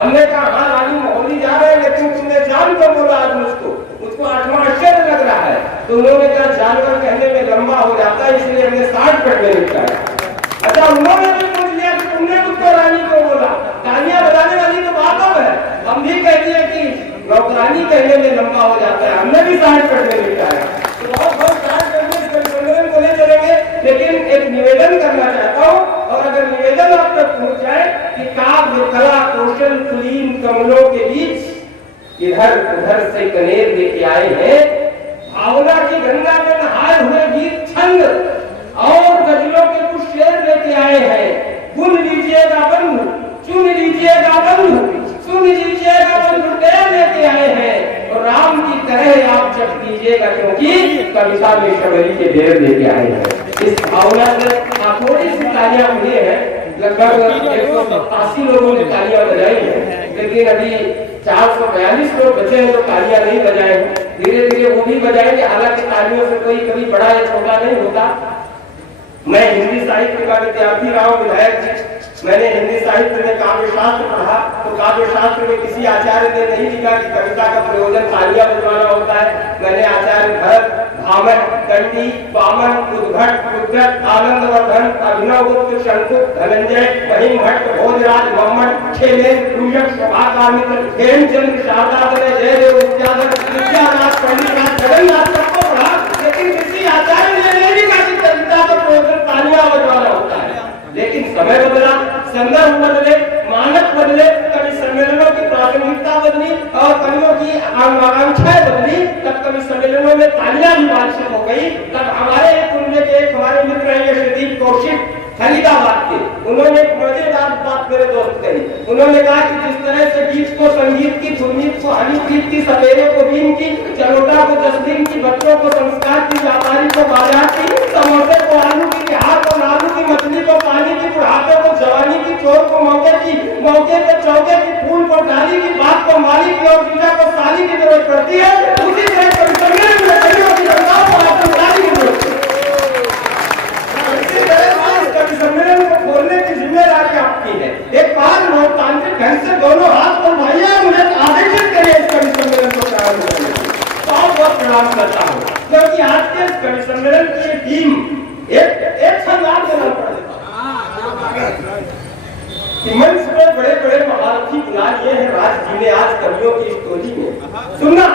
हमने कहा हाँ रानी मोहली जा रहे हैं, लेकिन तुमने जान क्यों बोला आज मुझको आठवां आश्चर्य लग रहा है। तो उन्होंने कहा जानवर कहने में लंबा हो जाता है, इसलिए हमने 60 पेट में निपटाया। अच्छा, उन्होंने भी पूछ लिया कि तुमने मुझको रानी क्यों बोला। तालियां बजाने वाली तो बात है, हम भी कह दिए कि नौकरानी कहने में लंबा हो जाता है, हमने भी 60 पेट में निपटाया। तो बहुत सम्मेलन को ले चलेंगे, लेकिन एक निवेदन करना चाहता हूँ, और अगर निवेदन आप तक पहुंच जाए कि काव्य कला कौशल कुलीन कमलों के बीच इधर उधर से कनेर लेके आए हैं, भावना की गंगा में नहाए हुए गीत छंद और गजलों के कुछ शेर लेके आए हैं। गुन लीजिएगा बंधु, चुन लीजिएगा बंधु, सुन लीजिएगा बंधु, टेर लेके आए हैं, और राम की तरह आप जप लीजिएगा, क्योंकि कविता में शबरी के ढेर लेके आए हैं। इस भावना से आप थोड़ी सी तालियां मिली है, लगभग 187 लोगों ने तालियां बजाई है, लेकिन अभी 442 लोग बचे हैं जो तालियां नहीं बजाए हैं। धीरे धीरे वो भी बजाएंगे, हालांकि तालियों से कोई कभी बड़ा या छोटा नहीं होता। मैं हिंदी साहित्य का विद्यार्थी रहा हूँ, विधायक जी, मैंने हिंदी साहित्य में काव्य शास्त्र पढ़ा, तो काव्य शास्त्र में किसी आचार्य ने नहीं लिखा कि कविता का प्रयोजन तालियां बजवाना होता है। मैंने आचार्य भरत, भामन, दंडी, वामन, उद्भट, उद्गत, आनंदवर्धन, अभिनव गुप्त, शंकुक, धनंजय, महिम भट्ट, भोजराज, मम्मट, खेले, रूयक, सभाकामित्र, हेमचंद्र, शारदा, जयदेव, विद्याधर, विद्यानाथ, पंडितनाथ, जगन्नाथ सबको पढ़ा, लेकिन किसी आचार्य ने नहीं लिखा कि कविता का प्रयोजन तालियां बजवाना होता है। लेकिन समय बदला, संदर्भ बदले, मानक बदले, कवि सम्मेलनों की प्राथमिकता बदली और कवियों की आकांक्षाएं बदली, तब कवि सम्मेलनों में तालियां भी वांछित हो गई। तब हमारे एक उनमें के एक हमारे मित्र हैं यशदीप कौशिक फरीदाबाद के, उन्होंने एक मजेदार बात मेरे दोस्त कही। उन्होंने कहा कि जिस तरह से गीत को संगीत की, धुनीत को हनीप्रीत की, सवेरे को बीन की, चलोटा को जसलीन की, बच्चों को संस्कार की, व्यापारी को बाजार की, समोसे को आलू की, बिहार को लालू की, मछली को पानी की, बुढ़ापे को जवानी की, चोर को मौके की, मौके पे चौके की, फूल को डाली की, बात को माली की और जीजा को साली की जरूरत पड़ती है, उसी तरह कवि सम्मेलन में कवियों की गंगा को आपको साली की जरूरत है। कवि सम्मेलन को खोलने की जिम्मेदारी आपकी है। एक बार लोकतांत्रिक ढंग से दोनों हाथ बढ़ाइए, मुझे आदेशित करिए इस कवि सम्मेलन को प्रारंभ करने के लिए। तो आप बहुत प्रणाम करता हूँ, क्योंकि आज के इस कवि सम्मेलन की टीम एक संवाद देना पड़ेगा कि मंच पे बड़े बड़े महारथी बुला लिए हैं राज जी ने आज कवियों की टोली में सुनना,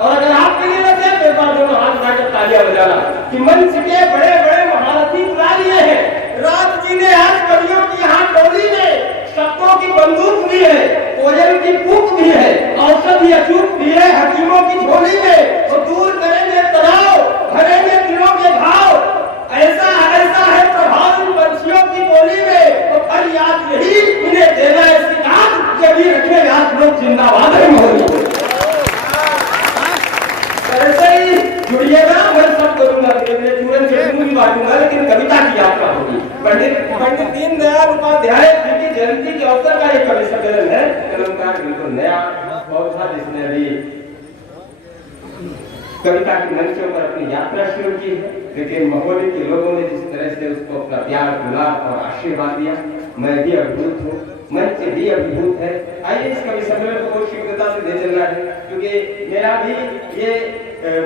और अगर आपके लिए लगे तो एक बार दोनों हाथ उठाकर तालियां बजाना कि मंच के बड़े बड़े महारथी बुला लिए हैं राज जी ने आज कवियों की यहाँ टोली में। शब्दों की बंदूक भी है, कोयल की कूक भी है, औषधि अचूक भी है हकीमों की झोली में, तो दूर करेंगे तनाव, भरेंगे दिलों के घाव, ऐसा ऐसा है प्रभाव इन पंछियों की बोली में, तो फल याद यही इन्हें देना है सिद्धांत, कभी रखे याद लोग जिंदाबाद है मोदी। ऐसे ही जुड़िएगा, मैं सब करूंगा, जीवन से भी बांटूंगा, लेकिन कविता की यात्रा होगी। पंडित दीनदयाल उपाध्याय जी की जयंती के अवसर का एक कवि सम्मेलन है, कलमकार बिल्कुल नया पौधा जिसने अभी कविता के मंचों पर अपनी यात्रा शुरू की है, लेकिन महोली के लोगों ने जिस तरह से उसको अपना प्यार, गुलाब और आशीर्वाद दिया, मैं भी अभिभूत हूँ, मंच भी अभिभूत है। आइए इस कवि सम्मेलन को शीघ्रता से दे चलना है, क्योंकि मेरा भी ये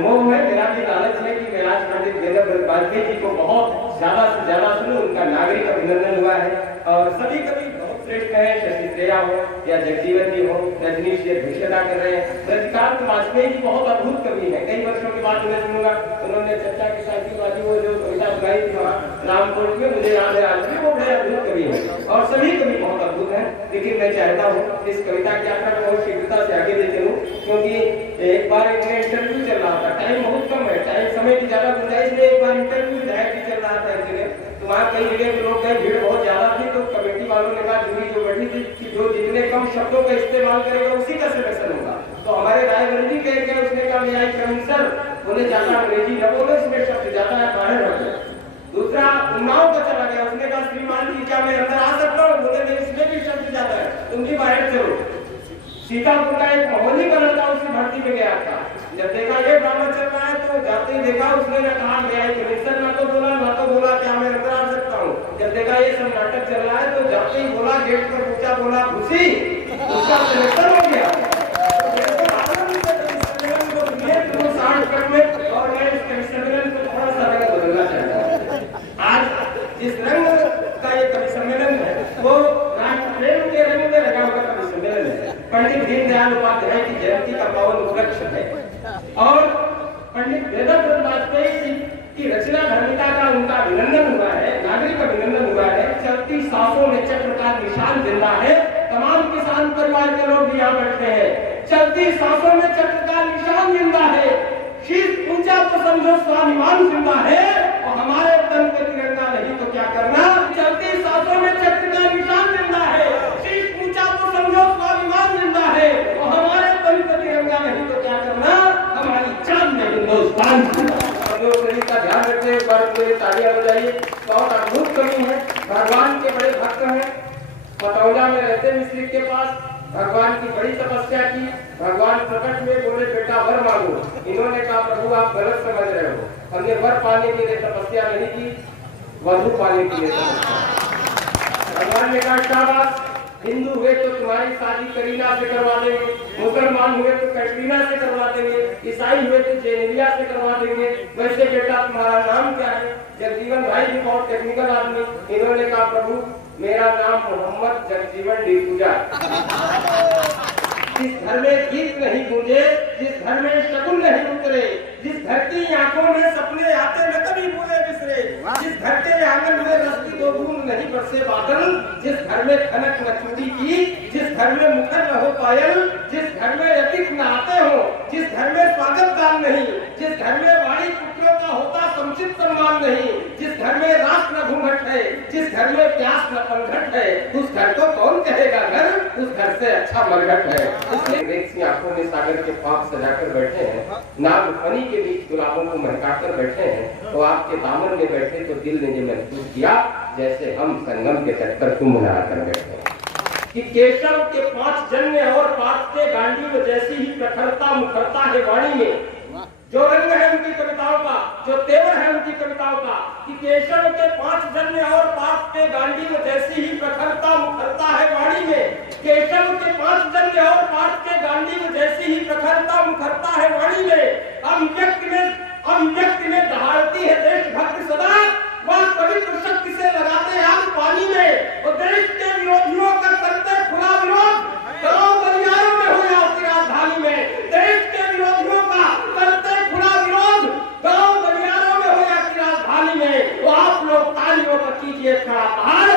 मोह है, मेरा भी लालच है कि मैं आज पंडित वेदव्रत वाजपेयी जी को बहुत ज्यादा से ज्यादा सुनूं। उनका नागरिक अभिनंदन हुआ है और सभी कवि बहुत श्रेष्ठ हैं, शशि श्रेया हो या जगजीवन जी हो, रजनीश जी घोषणा कर रहे हैं। रजनीकांत वाजपेयी जी बहुत अद्भुत कवि है, कई वर्षों के बाद उन्हें सुनूंगा। उन्होंने चर्चा की साहित्यवादी वो जो कविता सुनाई थी वहाँ रामकोट में, मुझे याद है आज भी, वो बड़े अद्भुत कवि है और सभी कवि बहुत अद्भुत है। लेकिन मैं चाहता हूँ इस कविता की यात्रा को बहुत शीघ्रता से आगे ले चलूं, क्योंकि एक बार एक इंटरव्यू चल रहा था, टाइम बहुत कम है, टाइम समय की ज्यादा गुंजाइश में, एक बार इंटरव्यू विधायक भी चल रहा था एक जगह, तो वहाँ कई जगह के लोग गए, भीड़ बहुत ज्यादा थी, तो कमेटी वालों ने कहा जूरी जो बैठी थी कि जो जितने कम शब्दों का इस्तेमाल करेगा उसी का सिलेक्शन होगा। तो हमारे रायबरेली कह गया, उसने कहा मैं आई कमिंग सर, बोले ज्यादा अंग्रेजी न बोलो, इसमें शब्द ज्यादा है, बाहर रख दो। दूसरा उन्नाव का चला गया, उसने कहा श्रीमान जी क्या मैं अंदर आ सकता हूँ, बोले नहीं इसमें भी शब्द ज्यादा है, तुम भी बाहर चलो। सीतापुर का एक महोली का लड़का उसकी भर्ती में गया था, जब देखा ये ड्रामा चल रहा है तो जाते ही देखा उसने न कहा गया कमिश्नर ना तो बोला क्या मैं अंदर आ सकता हूँ। जब देखा ये सब नाटक चल रहा है तो जाते ही बोला, गेट पर पूछा, बोला खुशी, उसका पंडित दीनदयाल उपाध्याय की जयंती का पावन उपलक्ष्य है और पंडित वेदांत वाजपेयी जी की रचना धर्मिता का उनका अभिनंदन हुआ है, नागरिक अभिनंदन हुआ है। चलती सांसों में चक्र का निशान जिंदा है। तमाम किसान परिवार के लोग भी यहाँ बैठे हैं। चलती सांसों में चक्र का निशान जिंदा है। शीश ऊंचा तो समझो स्वाभिमान जिंदा है और हमारे तन पे तिरंगा नहीं तो क्या करना। चलती सांसों में चक्र का निशान जिंदा है। शीश ऊंचा तो समझो स्वाभिमान जिंदा है और हमारे तन पे तिरंगा नहीं तो क्या करना। हमारी जान में हिंदुस्तान शरीर का ध्यान रखते हैं। मेरी तालियां बजाइए। बहुत अद्भुत कवि है, भगवान के बड़े भक्त हैं। पटौला में रहते मिस्त्री के पास भगवान की बड़ी तपस्या की। भगवान प्रकट में बोले बेटा वर मांगो। इन्होंने कहा प्रभु आप गलत समझ रहे हो, हमने वर पाने के लिए तपस्या नहीं की, वधु पाने के लिए तपस्या। भगवान ने कहा शाबाश, हिंदू हुए तो तुम्हारी शादी करीना से करवा देंगे, मुसलमान हुए तो कैटरीना से करवा देंगे, ईसाई हुए तो जेनेलिया से करवा देंगे। वैसे बेटा तुम्हारा नाम क्या है? जगजीवन भाई भी बहुत टेक्निकल आदमी। इन्होंने कहा प्रभु मेरा नाम मोहम्मद जगजीवन डिसूजा। जिस घर में गीत नहीं गूंजे, जिस घर में शगुन नहीं उतरे, जिस घर की आंखों में सपने आते न कभी भूले बिसरे, जिस घर के आंगन में रस की दो बूंद नहीं बरसे बादल, जिस घर में खनक न चूड़ी की, जिस घर में मुखर न हो पायल, जिस घर में यतिक न आते हो, जिस घर में स्वागत गान नहीं, जिस घर में वाणी पुत्रों का होता समुचित सम्मान नहीं, जिस घर में रास न घूंघट है, जिस घर में प्यास न पनघट है, उस घर को कौन कहेगा घर? उस घर से अच्छा मरघट है। इसलिए आंखों में सागर के पाप सजाकर बैठे हैं, नागफनी के बीच गुलाबों को महकाकर बैठे हैं, तो आपके दामन में बैठे तो दिल ने ये महसूस किया जैसे हम संगम के तट पर कुंभ नहाकर बैठे हैं। कि केशव के 5 जन्य और 5 के गांडीव जैसी ही प्रखरता मुखरता है वाणी में। जो रंग है उनकी कविताओं का, जो तेवर है उनकी कविताओं का, कि केशव के 5 जन्य और 5 के गांडीव जैसी ही प्रखरता मुखरता है वाणी में। केशव के 5 जन्य और 5 के गांडीव जैसी ही प्रखरता मुखरता है वाणी में। हम व्यक्ति में दहाड़ती है देशभक्ति सदा, वह पवित्र शक्ति से लगाते आग पानी में। और देश के विरोधियों का करते खुला विरोध, करों गलियारों में हो या उसकी राजधानी में। देश के विरोधियों का करते खुला विरोध, करों गलियारों में हो या उसकी राजधानी में। वो आप लोग तालियों पर कीजिए खड़ा पहाड़,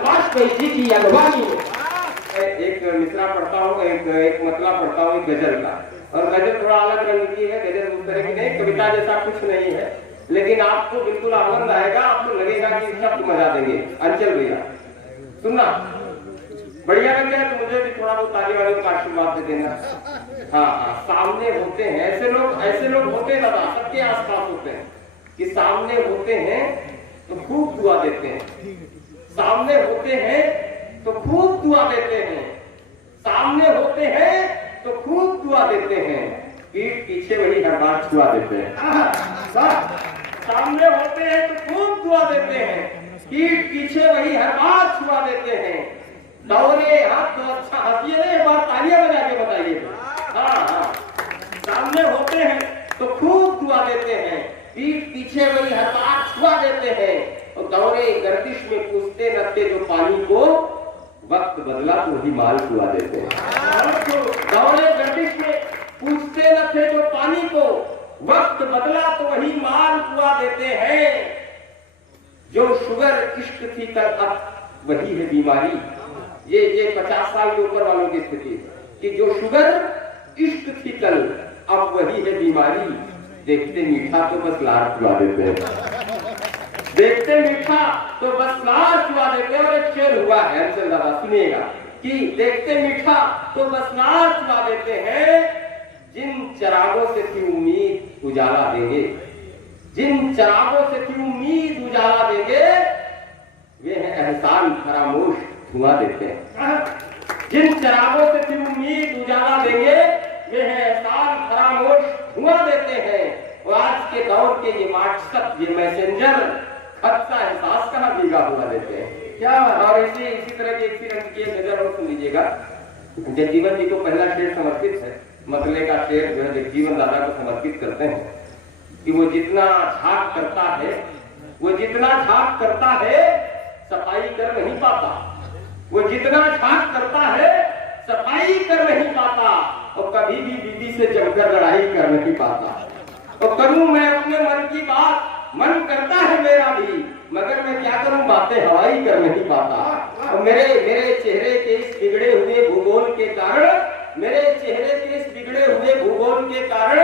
वाजपेयी जी की अगवानी में। एक मिसरा पढ़ता हूँ, एक मतला पढ़ता हूँ गजल का। और गजल थोड़ा अलग रंग की है, गजल उस तरह की नहीं, कविता जैसा कुछ नहीं है, लेकिन आपको बिल्कुल आनंद आएगा। आपको लगेगा कि शब्द मजा देंगे। अंचल भैया सुनना, बढ़िया लग गया तो मुझे भी थोड़ा बहुत ताली वालों का आशीर्वाद दे देना। हाँ, सामने होते हैं ऐसे लोग होते हैं दादा, सबके आसपास होते हैं कि सामने होते हैं तो खूब दुआ देते हैं, सामने होते हैं तो खूब दुआ देते हैं, सामने होते हैं तो खूब दुआ देते हैं, पीठ पीछे वही हर बार छुआ देते हैं। सामने होते हैं तो खूब दुआ देते हैं, पीठ पीछे वही हर बार छुआ देते हैं। दौरे हाथ तो अच्छा हंसिए, एक बार तालियां बजा के बताइए। हाँ, सामने होते हैं तो खूब दुआ देते हैं, पीठ पीछे वही हर बार छुआ देते हैं। और दौरे गर्दिश में पूछते न थे जो पानी को, वक्त बदला तो ही माल कुआ देते हैं। दौरे गर्दिश में पूछते न थे जो पानी को, वक्त बदला तो वही माल कुआ देते हैं। जो शुगर इश्क थी कल अब वही है बीमारी। ये 50 साल के ऊपर वालों की स्थिति कि जो शुगर इश्क थी कल अब वही है बीमारी। देखते मीठा तो बस लार चुआ देते हैं, देखते मीठा तो बस लार चुआ देते हैं। और एक शेर हुआ है, अंचल दादा सुनिएगा, कि देखते मीठा तो बस लार चुआ देते हैं। जिन चरागों से थी उम्मीद उजाला देंगे, जिन चरागों से थी उम्मीद उजाला देंगे, वे हैं एहसान फरामोश धुआं देते हैं। जिन चरागों से थी उम्मीद उजाला देंगे, वे हैं एहसान फरामोश धुआं देते हैं। और आज के दौर के ये व्हाट्सएप, ये मैसेंजर खत का एहसास कहाँ भीगा हुआ देते हैं क्या। और इसी तरह के गजल और सुन लीजिएगा। जगजीवन जी को पहला शेर समर्पित है, मतले का शेर जो है जगजीवन दादा को समर्पित करते हैं कि वो जितना झाक करता है सफाई कर नहीं पाता, वो जितना झाक करता है सफाई कर कभी भी बीबी से जमकर लड़ाई कर नहीं पाता। तो करूं मैं अपने मन की बात, मन करता है मेरा भी, मगर मैं क्या करूं, बातें हवाई कर नहीं पाता। और मेरे चेहरे के इस बिगड़े हुए भूगोल के कारण, मेरे चेहरे के इस बिगड़े हुए भूगोल के कारण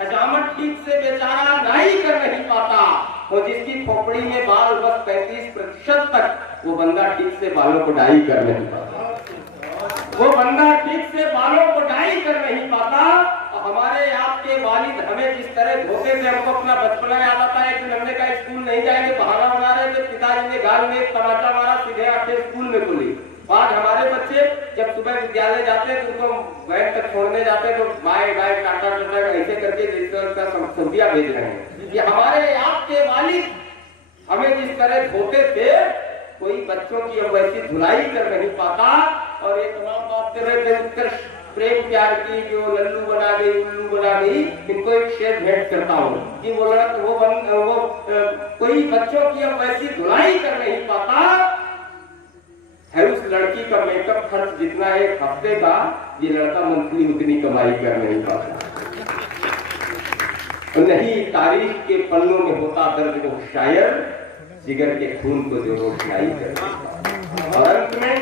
हजामत ठीक से बेचारा नाई कर नहीं पाता। और जिसकी खोपड़ी में बाल बस 35% तक, वो बंदा ठीक से बालों को डाई कर नहीं पाता। वो बंदा ठीक से बालों को डाई कर नहीं पाता। और हमारे आपके वालिद हमें जिस तरह धोते थे, हमको अपना बचपना याद आता है। एक दिन हमने कहा स्कूल नहीं जाएंगे, बहाना बना रहे थे, पिताजी ने गाल में एक तमाचा मारा, सीधे आके स्कूल में खुली। आज हमारे बच्चे जब सुबह विद्यालय जाते हैं तो उनको वैन तक छोड़ने जाते हैं तो बाय बाय टाटा टाटा ऐसे करके सब्जियां भेज रहे हैं। ये हमारे आपके वालिद हमें जिस तरह धोते थे, कोई बच्चों की अब वैसी धुलाई कर नहीं पाता। और ये तमाम बात कर रहे थे उत्कर्ष प्रेम प्यार की, जो लल्लू बना गई उल्लू बना गई। इनको एक शेर भेंट करता हूँ कि वो कोई बच्चों की अब वैसी धुलाई कर नहीं पाता है। उस लड़की का मेकअप खर्च जितना एक हफ्ते का, ये लड़का मंथली उतनी कमाई कर नहीं पाता। नहीं तारीख के पन्नों में होता दर्द को शायर, जिगर के खून को जो रोशनाई कर। और अंत में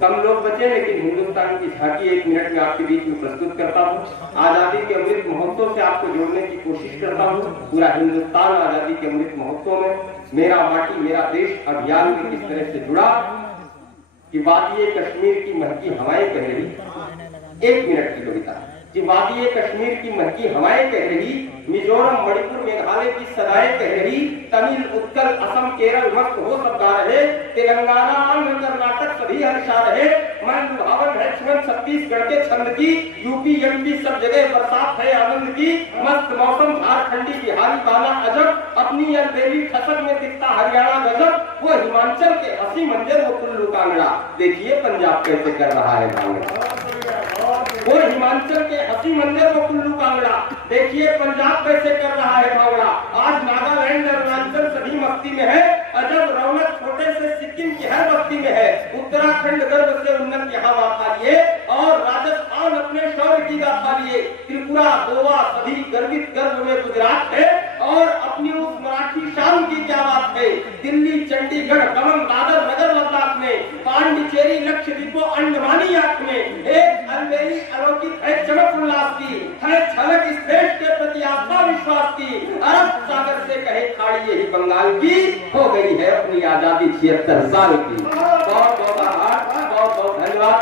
कम लोग बचे, लेकिन हिंदुस्तान की झांकी 1 मिनट में आपके बीच में प्रस्तुत करता हूँ। आजादी के अमृत महोत्सव से आपको जोड़ने की कोशिश करता हूँ। पूरा हिंदुस्तान आजादी के अमृत महोत्सव में मेरा माटी मेरा देश अभियान में किस तरह से जुड़ा कि वादिये कश्मीर की महकी हवाएं कह रही, 1 मिनट की कविता, कि वादिये कश्मीर की महकी हवाएं कह रही, मिजोरम मणिपुर मेघालय की सदाएं कह रही, तमिल उत्कल असम केरल मस्त हो सब गा रहे, तेलंगाना आंध्र कर्नाटक सभी हर्षा रहे, मन लुभावन है छुअन छत्तीसगढ़ के छंद की, यूपी एमपी सब जगह बरसात है आनंद की, मस्त मौसम झारखंडी बिहारी गाना अजब, अपनी अलबेली खसक में दिखता हरियाणा गजब, वो हिमाचल के हंसी मंदिर वो कुल्लू कांगड़ा, देखिए पंजाब कैसे कर रहा है भांगड़ा। वो हिमाचल के हंसी मंदिर वो कुल्लू कांगड़ा, देखिए पंजाब कैसे कर रहा है भांगड़ा। आज नागालैंड अरुणाचल सभी मस्ती में है, अजब रौनक छोटे से सिक्किम की हर बस्ती में है, उत्तराखंड गर्व से उन्नत यहाँ माथा लिए, और राजस्थान अपने शौर्य की गाथा लिए, त्रिपुरा गोवा सभी गर्वित गर्व में गुजरात है, और अपनी उस मराठी शान की क्या बात है। दिल्ली चंडीगढ़ दमन दादर नगर लद्दाख में, पांडिचेरी लक्षद्वीपों अंडमानी याक में, एक अलबेली अलौकिक है चमक उल्लास की, है झलक इस देश के प्रति आस्था विश्वास की, अरब सागर से कहे खाड़ी यही बंगाल की, हो गई है अपनी आजादी 76 साल की। बहुत बहुत आभार, बहुत बहुत धन्यवाद।